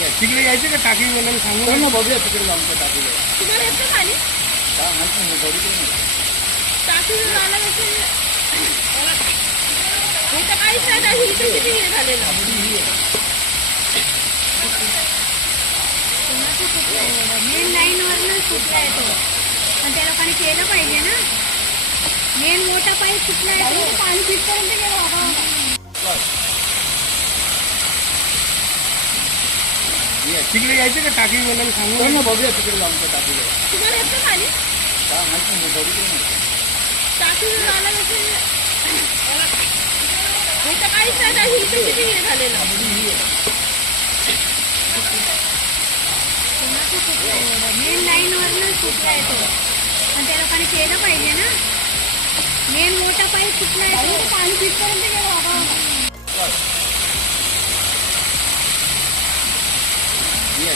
तिकडे यायचे का टाकी वगैरे सांगू ना बघूया तिकडे जाऊन त्या टाकीला. तुम्हाला येतं खाली काय माहिती नाही बघितलं नाही. टाकीवर आला असेल हे तर काहीच नाही त्या इथे किती हे झालेलं मेन लाईनवरनं सुटला येतो पण त्या लोकांनी केलं पाहिजे ना. मेन मोठा पाईप सुटला येतो पाणी तिथपर्यंत गेलं बाबा. तिकडे यायचे का टाकी वगैरे सांगू ना बघूया तिकडे जाऊन त्या टाकीला. तुम्हाला येतं खाली काय माहिती नाही बघितलं नाही. टाकीवर आला असेल हे तर काहीच नाही त्या इथे किती हे झालेलं मेन लाईनवरनं सुटला येतो पण त्या लोकांनी केलं पाहिजे ना. मेन मोठा पाईप सुटला येतो पाणी तिथपर्यंत गेलं बाबा.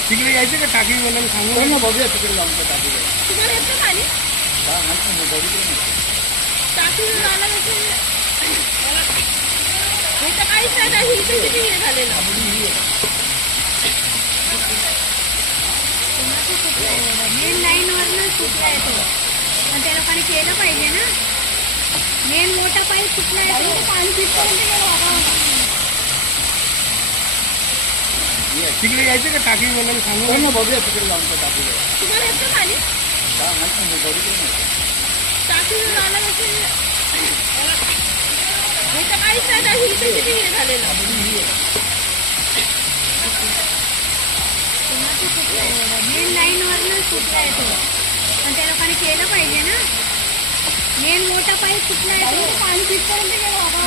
तिकडे यायचे का टाकी वगैरे सांगू ना बघूया तिकडे जाऊन त्या टाकीला. तुम्हाला येतं खाली काय माहिती नाही बघितलं नाही. टाकीवर आला असेल हे तर काहीच नाही त्या इथे किती हे झालेलं मेन लाईनवरनं सुटला येतो पण त्या लोकांनी केलं पाहिजे ना. मेन मोठा पाईप सुटला येतो पाणी तिथपर्यंत गेलं बाबा. तिकडे यायचे का टाकी वगैरे सांगू ना बघूया तिकडे जाऊन त्या टाकीला. तुम्हाला येतं खाली काय माहिती नाही बघितलं नाही. टाकीवर आला असेल हे तर काहीच नाही त्या इथे किती हे झालेलं मेन लाईनवरनं सुटला येतो पण त्या लोकांनी केलं पाहिजे ना. मेन मोठा पाईप सुटला येतो पाणी तिथपर्यंत गेलं बाबा.